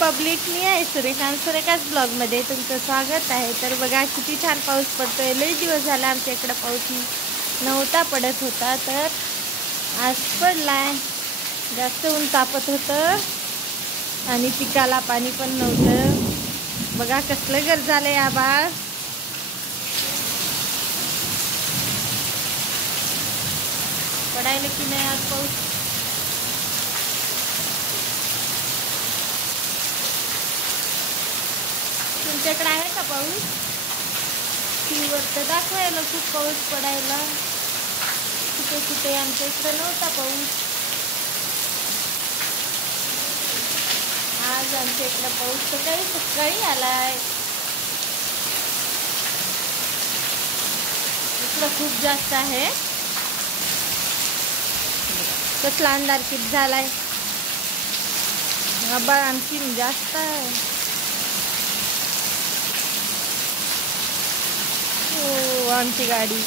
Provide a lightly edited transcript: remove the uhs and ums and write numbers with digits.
Public मी आहे सुरेखाच ब्लॉगमध्ये तुमचं स्वागत आहे. तर बघा किती छान पाऊस पडतोय. लई दिवस झाला आमच्या इकडं पाऊस नव्हता पडत होता, तर आज पडलाय. जास्त ऊन तापत होतं आणि पिकाला पाणी पण नव्हतं. बघा कसलं घर झालंय आभाळ. पडायला की नाही आज पाऊस? तुमच्याकडे आहे का पाऊस? टीव्हीवर तर दाखवायला खूप पाऊस पडायला. कुठे कुठे आमच्या इकडे नव्हता पाऊस. आज आमच्या इकडे पाऊस सकाळी आलाय. इकडं खूप जास्त आहे. कसला अंधार किती झालाय. आभाळ आणखीन जास्त आहे. हो, आमची गाडी